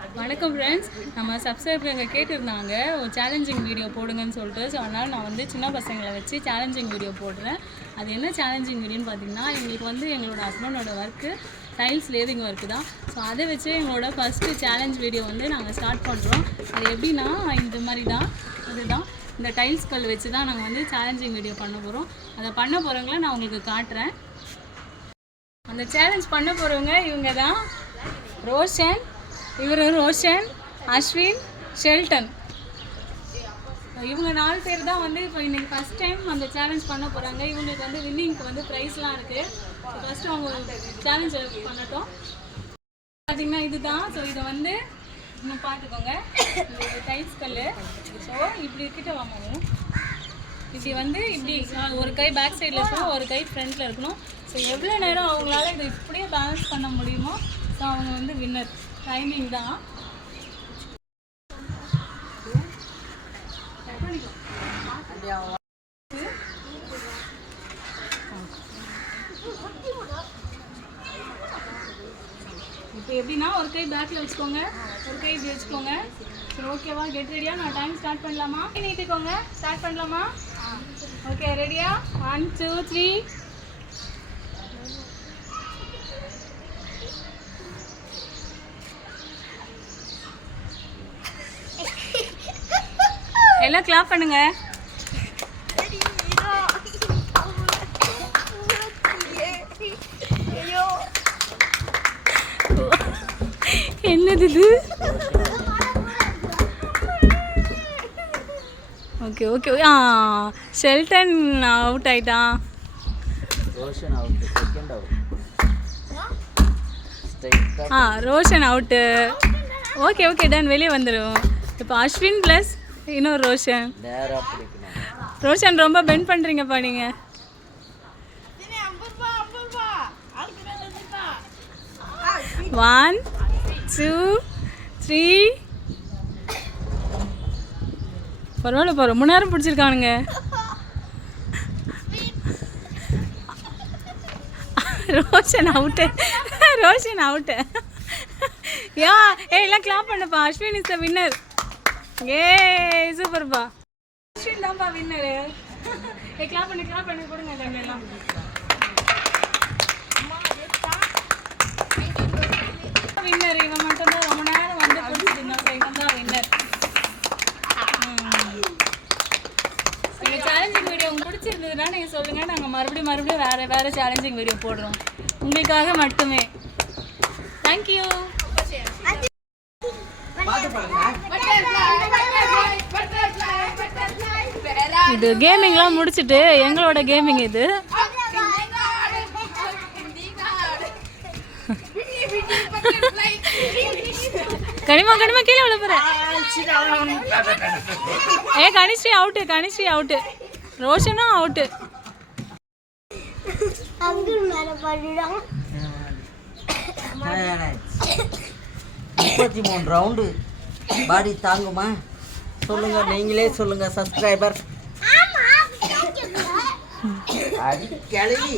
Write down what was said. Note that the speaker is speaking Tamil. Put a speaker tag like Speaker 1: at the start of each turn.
Speaker 1: வணக்கம் ஃப்ரெண்ட்ஸ் நம்ம சப்ஸ்கிரைபருங்க கேட்டிருந்தாங்க. ஒரு சேலஞ்சிங் வீடியோ போடுங்கன்னு சொல்லிட்டு. ஸோ அதனால் நான் வந்து சின்ன பசங்களை வச்சு சேலஞ்சிங் வீடியோ போடுறேன். அது என்ன சேலஞ்சிங் வீடியோன்னு பார்த்தீங்கன்னா எங்களுக்கு வந்து எங்களோட ஹஸ்பண்டோட ஒர்க்கு டைல்ஸ் லேவிங் ஒர்க்கு தான். ஸோ அதை வச்சு எங்களோட ஃபஸ்ட்டு சேலஞ்ச் வீடியோ வந்து நாங்கள் ஸ்டார்ட் பண்ணுறோம் அது எப்படின்னா இந்த மாதிரி தான். இதுதான் இந்த டைல்ஸ் கல் வச்சு தான் நாங்கள் வந்து சேலஞ்சிங் வீடியோ பண்ண போகிறோம் அதை பண்ண போகிறவங்கள நான் உங்களுக்கு காட்டுறேன். அந்த சேலஞ்ச் பண்ண போகிறவங்க இவங்க தான் ரோஷன் இவர் ரோஷன் அஸ்வின் ஷெல்டன். இவங்க நாலு பேர் தான் வந்து இப்போ இன்னைக்கு ஃபஸ்ட் டைம் அந்த சேலஞ்ச் பண்ண போகிறாங்க இவங்களுக்கு வந்து வின்னிங்க்கு வந்து ப்ரைஸ்லாம் இருக்குது ஃபஸ்ட்டு அவங்க சேலஞ்ச் பண்ணட்டும். பார்த்தீங்கன்னா இதுதான். ஸோ இதை வந்து இன்னும் பார்த்துக்கோங்க. இது டைல்ஸ் கல் ஸோ இப்படி கிட்ட வாங்கவும் இப்படி வந்து இப்படி ஒரு கை பேக் சைடில் இருக்கணும் ஒரு கை ஃப்ரண்ட்டில் இருக்கணும். ஸோ எவ்வளோ நேரம் அவங்களால இதை இப்படியே பேலன்ஸ் பண்ண முடியுமோ ஸோ அவங்க வந்து வின்னர் டைமிங் தான். இப்போ எப்படின்னா ஒரு கை பேக்கில் வச்சுக்கோங்க. ஒரு கை இப்படி வச்சுக்கோங்க. சரி ஓகேவா கெட் ரெடியா நான் டைம் ஸ்டார்ட் பண்ணலாமா? நீட்டிக்கோங்க. ஸ்டார்ட் பண்ணலாமா? ஓகே ரெடியா ஒன் டூ த்ரீ எல்லாம் கிளாப் பண்ணுங்க. என்னது இது? ஓகே ஓகே ஆ ஷெல்டன் அவுட் ஆயிட்டான்
Speaker 2: ரோஷன் அவுட் செகண்ட் அவுட் ஸ்ட்ரைட்டாக
Speaker 1: ஆ Roshan out okay okay done வெளியே வந்துடும் இப்போ அஸ்வின் ப்ளஸ் இன்னொரு ரோஷன். ரோஷன் ரொம்ப பெண்ட் பண்ணுறீங்கப்பா நீங்கள் ஒன் டூ த்ரீ பரவாயில்ல பா ரொம்ப நேரம் பிடிச்சிருக்கானுங்க. ரோஷன் அவுட்டு ரோஷன் அவுட்டு யா ஏ எல்லாம் கிளாப் பண்ணப்பா. அஸ்வின் இஸ் த வின்னர் ஏ சூப்பர்ப்பா அஸ்வின் தான்ப்பா வின்னரு ஏ கிளாப் பண்ணி கிளாப் பண்ணி கொடுங்க டைம் எல்லாம். வின்னர் இவன் மட்டும் தான் ரொம்ப நேரம் வந்து பிடிச்சிட்டு இருந்தான். இவன் தான் வின்னர் இந்த சேலஞ்சிங் வீடியோ உங்களுக்கு பிடிச்சிருந்ததுன்னா நீங்கள் சொல்லுங்கள் நாங்கள் மறுபடியும் மறுபடியும் வேறு வேறு சேலஞ்சிங் வீடியோ போடுறோம். உங்களுக்காக மட்டுமே. தேங்க்யூ இது கேமிங்லாம் முடிச்சிட்டு எங்களோட கேமிங் இது. கனிமா கனிமா கீழே விழ போற. ஏ கனிஸ்ரீ அவுட்டு கனிஸ்ரீ அவுட்டு ரோஷனும் அவுட்டு
Speaker 2: முப்பத்தி மூணு ரவுண்டு பாடி தாங்குமா? சொல்லுங்க நீங்களே சொல்லுங்க சப்ஸ்கிரைபர் அடி கிளவி